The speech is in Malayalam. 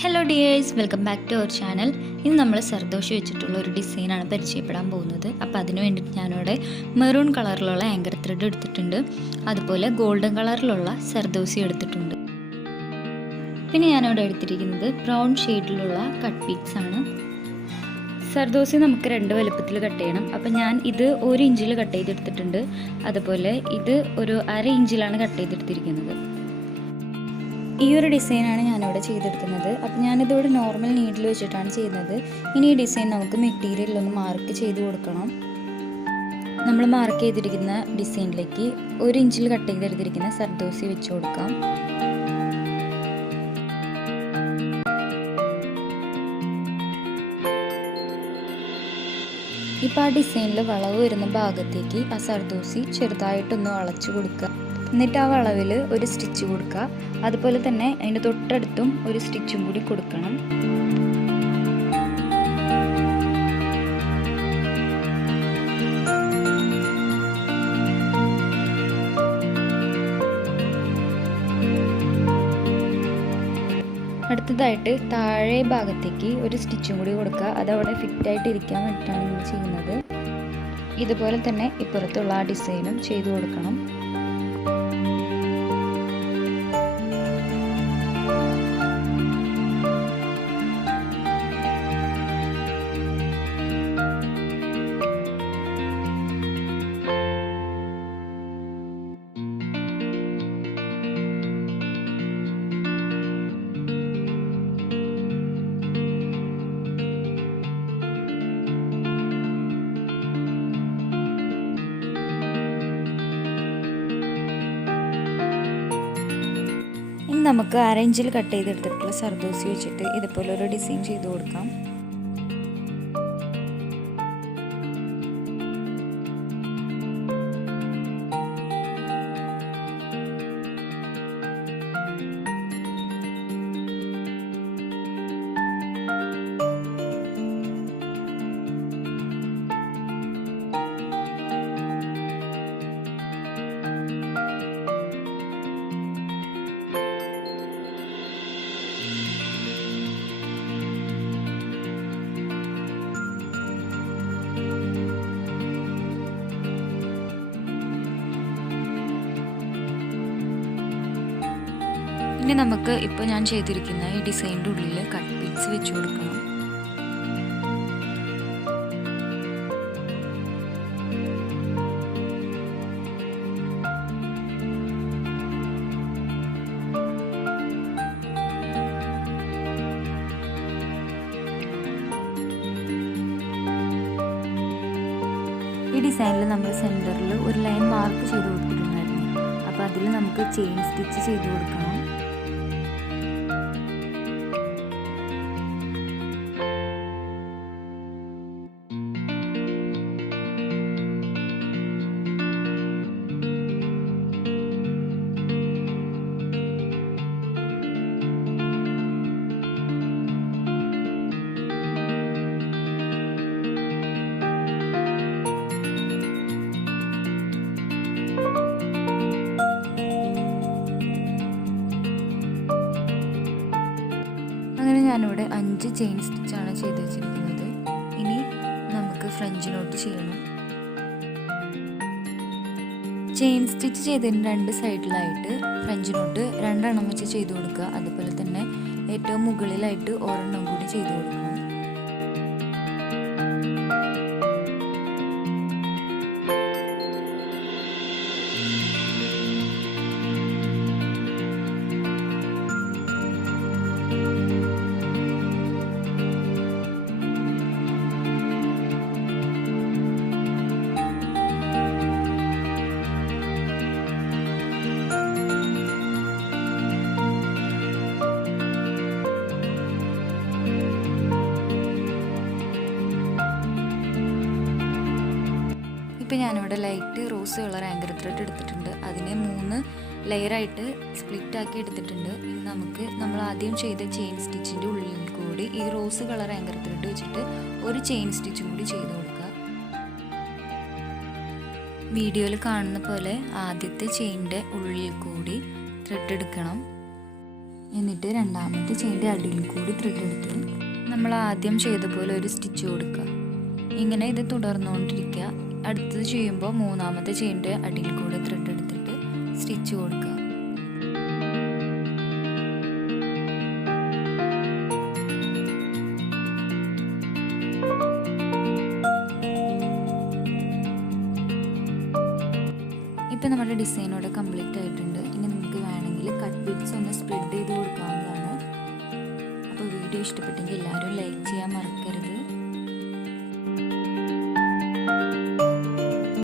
Hello dears, welcome back to our channel. ഇന്ന് നമ്മൾ സർദോഷി വെച്ചിട്ടുള്ള ഒരു ഡിസൈനാണ് പരിചയപ്പെടാൻ പോകുന്നത്. അപ്പോൾ അതിന് വേണ്ടിയിട്ട് ഞാനിവിടെ മെറൂൺ കളറിലുള്ള ആങ്കർ ത്രെഡ് എടുത്തിട്ടുണ്ട്. അതുപോലെ ഗോൾഡൻ കളറിലുള്ള സർദോസി എടുത്തിട്ടുണ്ട്. പിന്നെ ഞാനിവിടെ എടുത്തിരിക്കുന്നത് ബ്രൗൺ ഷെയ്ഡിലുള്ള കട്ട് പീക്സ് ആണ്. സർദോസി നമുക്ക് 2 വലുപ്പത്തിൽ കട്ട് ചെയ്യണം. അപ്പോൾ ഞാൻ ഇത് 1 ഇഞ്ചിൽ കട്ട് ചെയ്തെടുത്തിട്ടുണ്ട്. അതുപോലെ ഇത് ഒരു 1/2 ഇഞ്ചിലാണ് കട്ട് ചെയ്തെടുത്തിരിക്കുന്നത്. ഈ ഒരു ഡിസൈനാണ് ഞാനിവിടെ ചെയ്തെടുക്കുന്നത്. അപ്പോൾ ഞാനിതിവിടെ നോർമൽ നീഡിൽ വെച്ചിട്ടാണ് ചെയ്യുന്നത്. ഇനി ഈ ഡിസൈൻ നമുക്ക് മെറ്റീരിയലൊന്ന് മാർക്ക് ചെയ്ത് കൊടുക്കണം. നമ്മൾ മാർക്ക് ചെയ്തിരിക്കുന്ന ഡിസൈനിലേക്ക് 1 ഇഞ്ചിൽ കട്ട് ചെയ്തെടുത്തിരിക്കുന്ന സർദോസി വെച്ച് കൊടുക്കാം. ഇപ്പോൾ ആ ഡിസൈനിൽ വളവ് വരുന്ന ഭാഗത്തേക്ക് ആ സർദോസി ചെറുതായിട്ടൊന്ന് വളച്ചു കൊടുക്കുക. എന്നിട്ട് ആ വളവിൽ ഒരു സ്റ്റിച്ച് കൊടുക്കുക. അതുപോലെ തന്നെ അതിൻ്റെ തൊട്ടടുത്തും ഒരു സ്റ്റിച്ചും കൂടി കൊടുക്കണം. അടുത്തതായിട്ട് താഴെ ഭാഗത്തേക്ക് ഒരു സ്റ്റിച്ചും കൂടി കൊടുക്കുക. അതവിടെ ഫിറ്റായിട്ട് ഇരിക്കാൻ വേണ്ടിയിട്ടാണ് ഇങ്ങനെ ചെയ്യുന്നത്. ഇതുപോലെ തന്നെ ഇപ്പുറത്തുള്ള ആ ഡിസൈനും ചെയ്തു കൊടുക്കണം. ഇനി നമുക്ക് 1/2 ഇഞ്ചിൽ കട്ട് ചെയ്തെടുത്തിട്ടുള്ള സർദോസി വെച്ചിട്ട് ഇതുപോലെ ഒരു ഡിസൈൻ ചെയ്ത് കൊടുക്കാം. ഇനി നമുക്ക് ഇപ്പോൾ ഞാൻ ചെയ്തിരിക്കുന്ന ഈ ഡിസൈനിൻ്റെ ഉള്ളിൽ കട്ട് പീക്സ് വെച്ച് കൊടുക്കണം. ഈ ഡിസൈനിൽ നമ്മൾ സെൻറ്ററിൽ ഒരു ലൈൻ മാർക്ക് ചെയ്ത് കൊടുത്തിട്ടുണ്ടായിരുന്നു. അപ്പോൾ അതിൽ നമുക്ക് ചെയിൻ സ്റ്റിച്ച് ചെയ്ത് കൊടുക്കണം. അങ്ങനെ ഞാനിവിടെ 5 ചെയിൻ സ്റ്റിച്ചാണ് ചെയ്ത് വെച്ചിരിക്കുന്നത്. ഇനി നമുക്ക് ഫ്രഞ്ച് നോട്ട് ചെയ്യണം. ചെയിൻ സ്റ്റിച്ച് ചെയ്തതിന് 2 സൈഡിലായിട്ട് ഫ്രഞ്ച് നോട്ട് 2 എണ്ണം വെച്ച് ചെയ്ത് കൊടുക്കുക. അതുപോലെ തന്നെ ഏറ്റവും മുകളിലായിട്ട് 1 എണ്ണം കൂടി ചെയ്ത് കൊടുക്കണം. ഇപ്പോൾ ഞാനിവിടെ light rose colour anchor thread എടുത്തിട്ടുണ്ട്. അതിനെ 3 ലെയറായിട്ട് സ്പ്ലിറ്റാക്കി എടുത്തിട്ടുണ്ട്. ഇനി നമ്മൾ ആദ്യം ചെയ്ത ചെയിൻ സ്റ്റിച്ചിൻ്റെ ഉള്ളിൽ കൂടി ഈ റോസ് കളർ ആങ്കർ ത്രെഡ് വെച്ചിട്ട് ഒരു ചെയിൻ സ്റ്റിച്ചും കൂടി ചെയ്ത് കൊടുക്കുക. വീഡിയോയിൽ കാണുന്ന പോലെ ആദ്യത്തെ ചെയിനിൻ്റെ ഉള്ളിൽ കൂടി ത്രെഡ് എടുക്കണം. എന്നിട്ട് രണ്ടാമത്തെ ചെയിൻ്റെ അടിയിൽ കൂടി ത്രെഡ് എടുത്ത് നമ്മൾ ആദ്യം ചെയ്ത പോലെ ഒരു സ്റ്റിച്ച് കൊടുക്കുക. ഇങ്ങനെ ഇത് തുടർന്നുകൊണ്ടിരിക്കുക. അടുത്തത് ചെയ്യുമ്പോൾ മൂന്നാമത്തെ ചെയിൻ്റെ അടിയിൽ കൂടെ ത്രെഡ് എടുത്തിട്ട് സ്റ്റിച്ച് കൊടുക്കുക. ഇപ്പം നമ്മുടെ ഡിസൈനോടെ കംപ്ലീറ്റ് ആയിട്ടുണ്ട്. ഇനി നിങ്ങൾക്ക് വേണമെങ്കിൽ കട്ട് ബീഡ്സ് ഒന്ന് സ്പ്രെഡ് ചെയ്ത് കൊടുക്കാവുന്നതാണ്. അപ്പോൾ വീഡിയോ ഇഷ്ടപ്പെട്ടെങ്കിൽ എല്ലാവരും ലൈക്ക് ചെയ്യാൻ മറക്കരുത്.